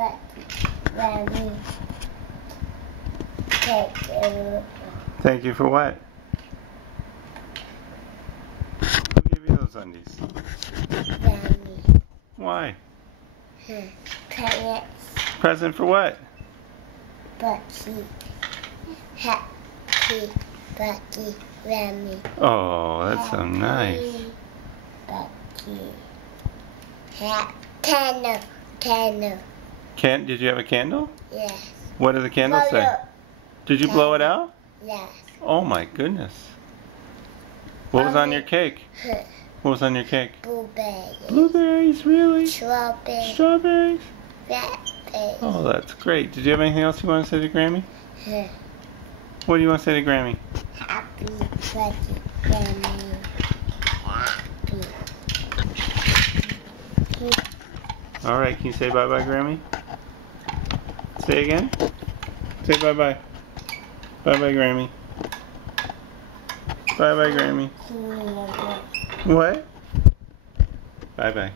Grammy. Thank you. Thank you for what? Who gave you those undies? Grammy. Why? Parents. Present for what? Bucky. Happy Bucky Grammy. Oh, that's so nice. Bucky. Candle. Candle. Did you have a candle? Yes. What did the candle say? Did you blow it out? Yes. Oh my goodness. What was on your cake? What was on your cake? Blueberries. Blueberries, really? Strawberries. Strawberries? Raspberries. Oh, that's great. Did you have anything else you want to say to Grammy? What do you want to say to Grammy? Happy birthday, Grammy. Happy. Alright, can you say bye-bye, Grammy? Say again? Say bye-bye. Bye-bye, Grammy. Bye-bye, Grammy. What? Bye-bye.